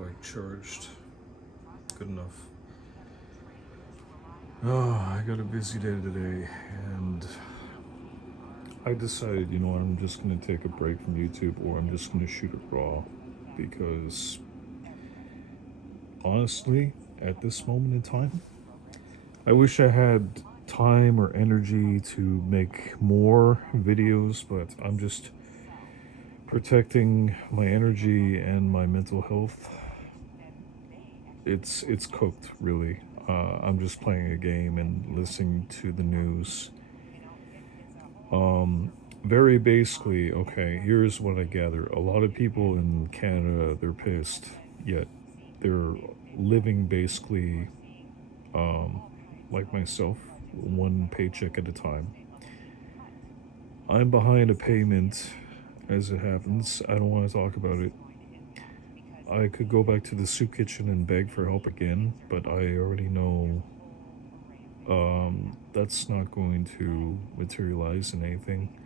bike charged. Good enough. Oh, I got a busy day today, and I decided, I'm just gonna take a break from YouTube, or I'm just gonna shoot it raw, because honestly, at this moment in time, I wish I had time or energy to make more videos, but I'm just protecting my energy and my mental health. It's cooked, really. I'm just playing a game and listening to the news. Very basically, okay, here's what I gather. A lot of people in Canada, they're pissed, yet they're living basically like myself, one paycheck at a time. I'm behind a payment as it happens. I don't want to talk about it. I could go back to the soup kitchen and beg for help again, but I already know that's not going to materialize in anything.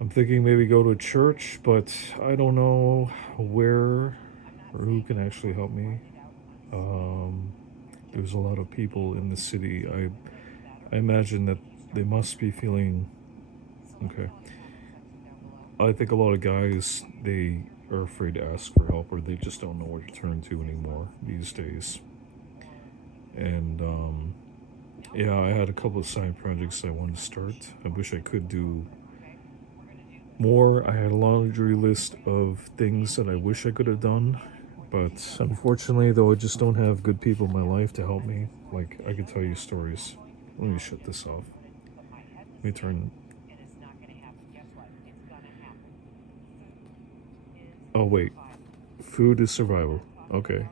I'm thinking maybe go to a church, but I don't know where or who can actually help me. Um, there's a lot of people in the city. I imagine that they must be feeling okay. I think a lot of guys, they are afraid to ask for help, or they just don't know where to turn to anymore these days. And yeah, I had a couple of side projects I wanted to start. I wish I could do more. I had a laundry list of things that I wish I could have done, but unfortunately, though, I just don't have good people in my life to help me. Like, I could tell you stories. Let me shut this off. Let me turn. Oh, wait. Food is survival. Okay.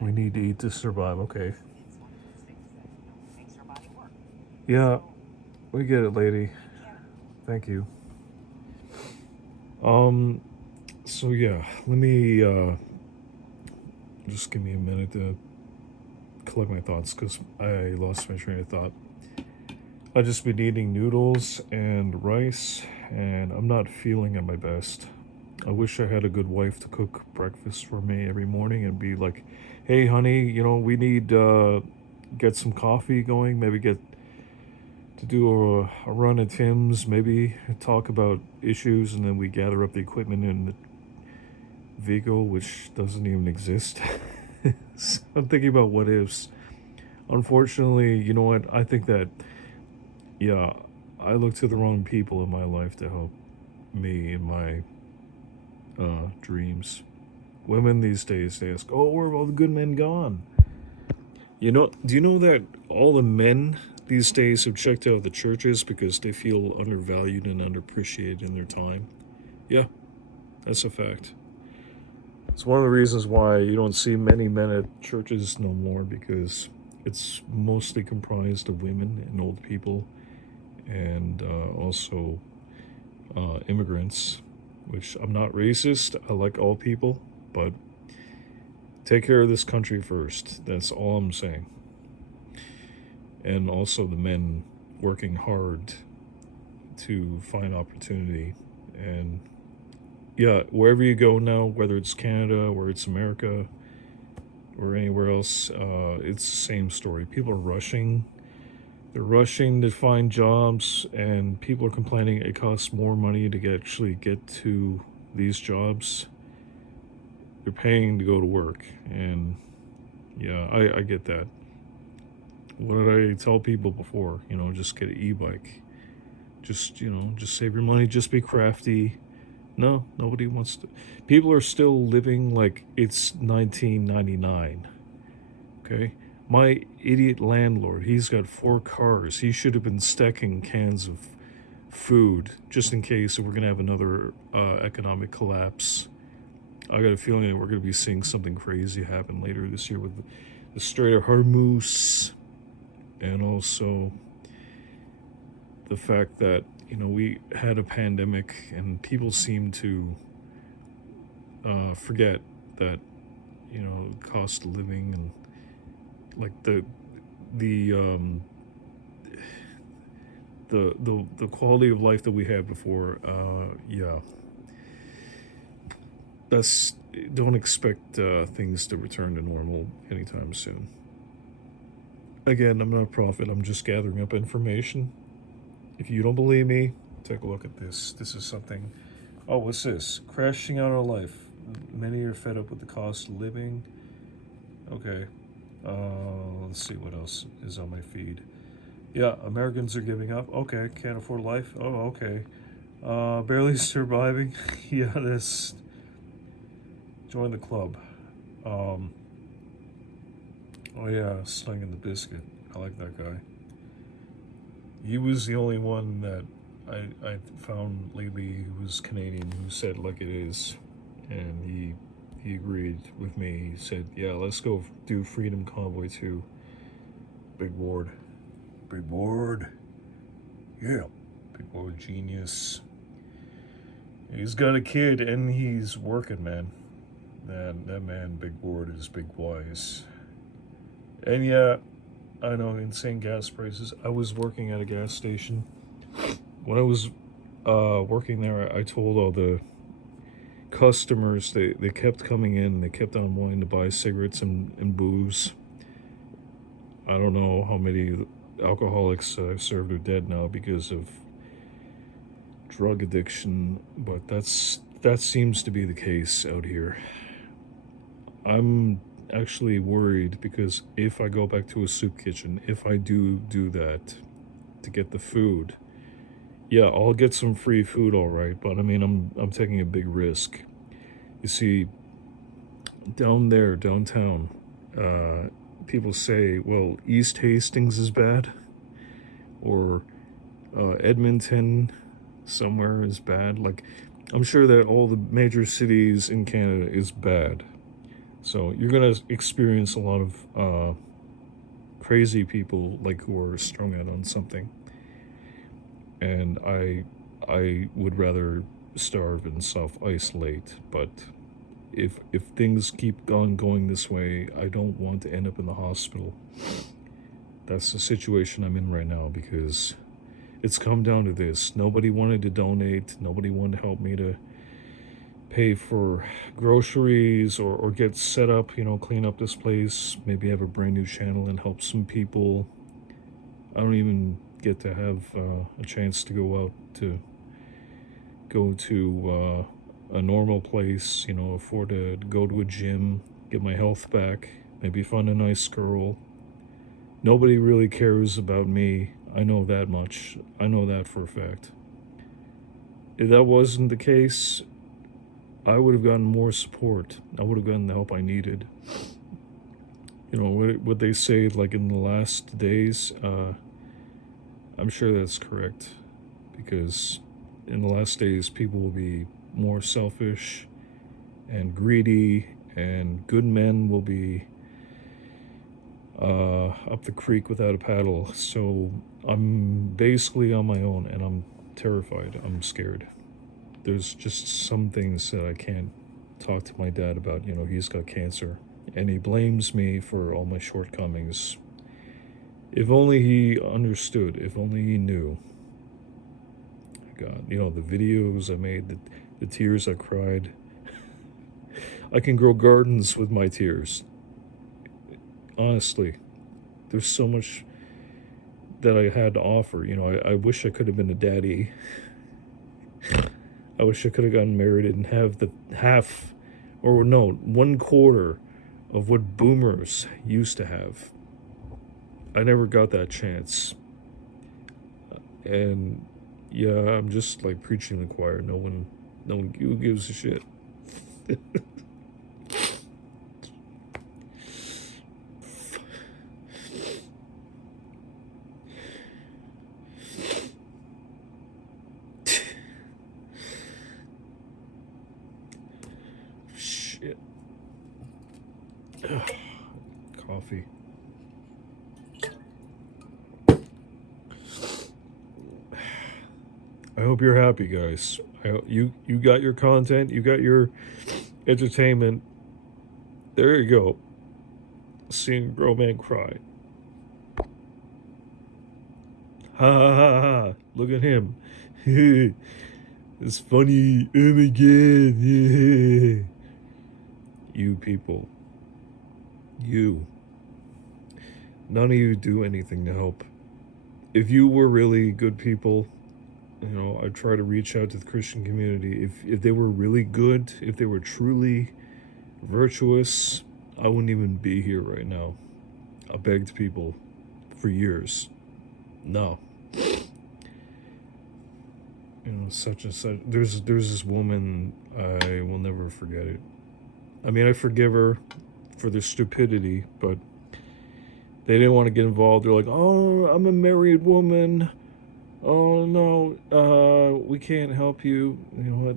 We need to eat to survive. Okay. Yeah, we get it, lady. Thank you. Um, so yeah, let me just give me a minute to collect my thoughts because I lost my train of thought. I just been eating noodles and rice, and I'm not feeling at my best. I wish I had a good wife to cook breakfast for me every morning and be like, "Hey, honey, we need get some coffee going. Maybe get to do a run at Tim's. Maybe talk about issues, and then we gather up the equipment in the vehicle, which doesn't even exist." So I'm thinking about what ifs. Unfortunately, you know what? I think that yeah, I look to the wrong people in my life to help me in my dreams. Women these days, they ask, "Oh, where have all the good men gone?" Do you know that all the men these days have checked out the churches because they feel undervalued and underappreciated in their time? Yeah, that's a fact. It's one of the reasons why you don't see many men at churches no more, because it's mostly comprised of women and old people, and also immigrants, which I'm not racist. I like all people, but take care of this country first. That's all I'm saying. And also the men working hard to find opportunity. And yeah, wherever you go now, whether it's Canada or it's America or anywhere else, it's the same story. People are rushing. They're rushing to find jobs, and people are complaining it costs more money to actually get to these jobs. They're paying to go to work, and yeah, I get that. What did I tell people before? Just get an e-bike. Just save your money. Just be crafty. No, nobody wants to. People are still living like it's 1999. Okay, my idiot landlord. He's got 4 cars. He should have been stacking cans of food just in case if we're gonna have another economic collapse. I got a feeling that we're gonna be seeing something crazy happen later this year with the Strait of Hormuz, and also the fact that we had a pandemic and people seem to forget that cost of living and like the the quality of life that we had before. Yeah, that's don't expect things to return to normal anytime soon. Again, I'm not a prophet. I'm just gathering up information. If you don't believe me, take a look at this. This is something. Oh, what's this? Crashing out our life. Many are fed up with the cost of living. Okay. Let's see what else is on my feed. Yeah, Americans are giving up. Okay, can't afford life. Oh, okay. Barely surviving. Yeah, this. Join the club. Um, oh yeah, slinging the biscuit. I like that guy. He was the only one that I found lately who was Canadian who said like it is, and he agreed with me. He said, "Yeah, let's go do Freedom Convoy too." Big board, big board, yeah, big board genius. He's got a kid and he's working, man. That man, big board, is big wise. And yeah, I know, insane gas prices. I was working at a gas station. When I was working there, I told all the customers, they kept coming in, they kept on wanting to buy cigarettes and booze. I don't know how many alcoholics I've served are dead now because of drug addiction, but that seems to be the case out here. I'm actually worried because if I go back to a soup kitchen, if I do that to get the food, yeah, I'll get some free food, all right. But I mean, I'm taking a big risk. You see, down there, downtown, people say, well, East Hastings is bad, or Edmonton somewhere is bad. Like, I'm sure that all the major cities in Canada is bad. So you're gonna experience a lot of crazy people like who are strung out on something, and I would rather starve and self isolate. But if things keep on going this way, I don't want to end up in the hospital. That's the situation I'm in right now because it's come down to this. Nobody wanted to donate. Nobody wanted to help me to pay for groceries or get set up, clean up this place, maybe have a brand new channel and help some people. I don't even get to have a chance to go to a normal place, afford to go to a gym, get my health back, maybe find a nice girl. Nobody really cares about me. I know that much. I know that for a fact. If that wasn't the case, I would have gotten more support. I would have gotten the help I needed. What they say, like in the last days, I'm sure that's correct. Because in the last days, people will be more selfish and greedy, and good men will be up the creek without a paddle. So I'm basically on my own, and I'm terrified. I'm scared. There's just some things that I can't talk to my dad about. He's got cancer, and he blames me for all my shortcomings. If only he understood, if only he knew. God, the videos I made, the tears I cried. I can grow gardens with my tears. Honestly, there's so much that I had to offer. I wish I could have been a daddy. I wish I could have gotten married and have the half, or no, 1/4 of what boomers used to have. I never got that chance. And yeah, I'm just like preaching to the choir. No one who gives a shit. Shit. Coffee. I hope you're happy, guys. You got your content, you got your entertainment. There you go. Seeing a grown man cry. Ha ha ha ha. Look at him. It's funny. Oh my god. Yeah. You people. You. None of you do anything to help. If you were really good people, I try to reach out to the Christian community. If they were really good, if they were truly virtuous, I wouldn't even be here right now. I begged people for years. No. Such and such. There's this woman, I will never forget it. I mean, I forgive her for their stupidity, but they didn't want to get involved. They're like, "Oh, I'm a married woman. Oh no, we can't help you." You know what?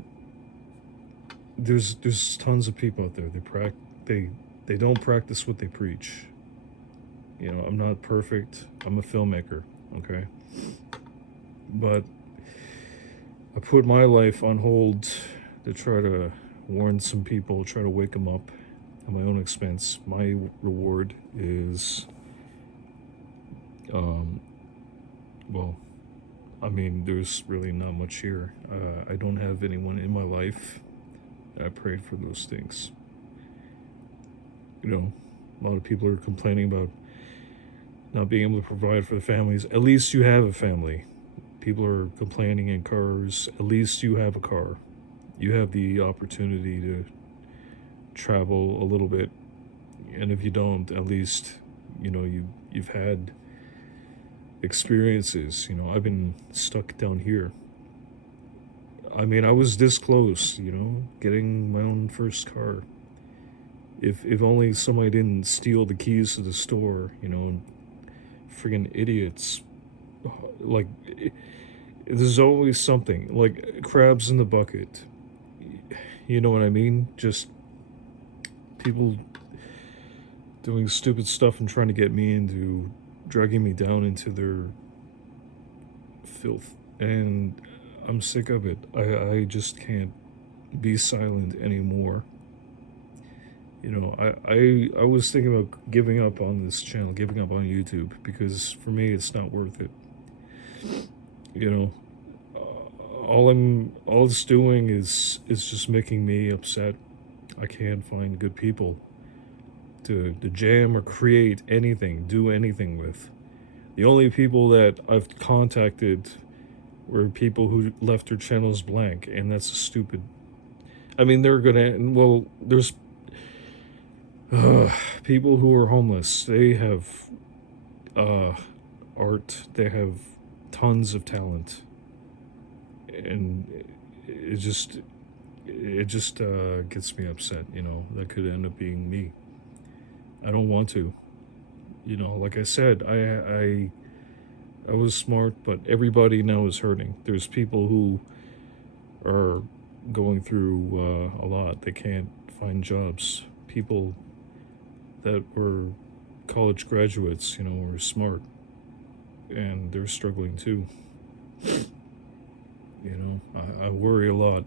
There's tons of people out there. They don't practice what they preach. I'm not perfect. I'm a filmmaker, okay? But I put my life on hold to try to warn some people, try to wake them up at my own expense. My reward is, um, well, I mean, there's really not much here. I don't have anyone in my life. I prayed for those things. A lot of people are complaining about not being able to provide for the families. At least you have a family. People are complaining in cars. At least you have a car. You have the opportunity to travel a little bit. And if you don't, at least, you've had experiences. I've been stuck down here. I mean, I was this close, getting my own first car. If only somebody didn't steal the keys to the store, friggin' idiots. Like, there's always something, like crabs in the bucket. You know what I mean? Just people doing stupid stuff and trying to get me into, dragging me down into their filth. And I'm sick of it. I just can't be silent anymore. I was thinking about giving up on this channel, giving up on YouTube, because for me it's not worth it. You know, all it's doing is just making me upset. I can't find good people to jam or create anything, do anything with. The only people that I've contacted were people who left their channels blank, and that's stupid. I mean, they're gonna, well, there's people who are homeless. They have art, they have tons of talent, and it just gets me upset. That could end up being me. I don't want to. Like I said, I was smart, but everybody now is hurting. There's people who are going through a lot. They can't find jobs. People that were college graduates, were smart, and they're struggling too. I worry a lot.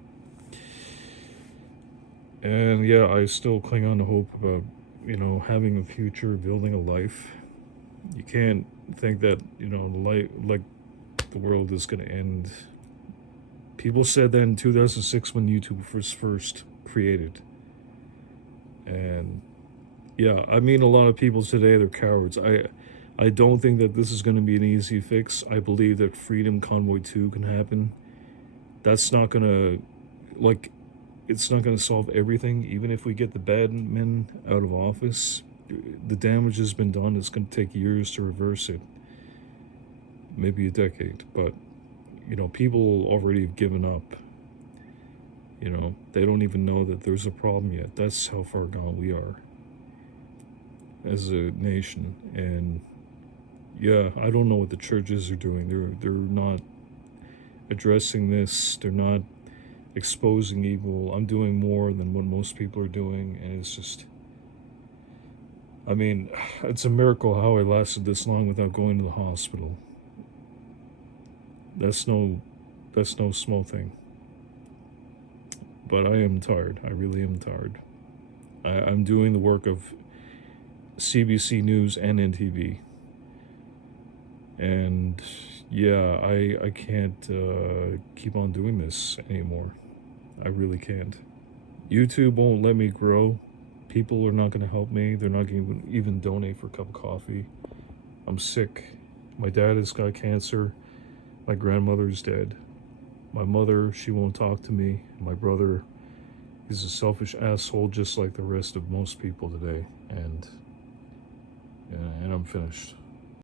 And yeah, I still cling on to hope about, having a future, building a life. You can't think that, the world is going to end. People said that in 2006 when YouTube was first created. And yeah, I mean, a lot of people today, they're cowards. I don't think that this is going to be an easy fix. I believe that Freedom Convoy 2 can happen. That's not going to, it's not going to solve everything. Even if we get the bad men out of office, the damage has been done. It's going to take years to reverse it. Maybe a decade. But, people already have given up. They don't even know that there's a problem yet. That's how far gone we are as a nation. And yeah, I don't know what the churches are doing. They're not addressing this. They're not exposing evil. I'm doing more than what most people are doing, and it's just, I mean, it's a miracle how I lasted this long without going to the hospital. That's no small thing. But I am tired. I really am tired. I'm doing the work of CBC News and NTV. And Yeah, I can't keep on doing this anymore. I really can't. YouTube won't let me grow. People are not going to help me. They're not going to even donate for a cup of coffee. I'm sick. My dad has got cancer. My grandmother's dead. My mother, she won't talk to me. My brother, he's a selfish asshole just like the rest of most people today. And I'm finished.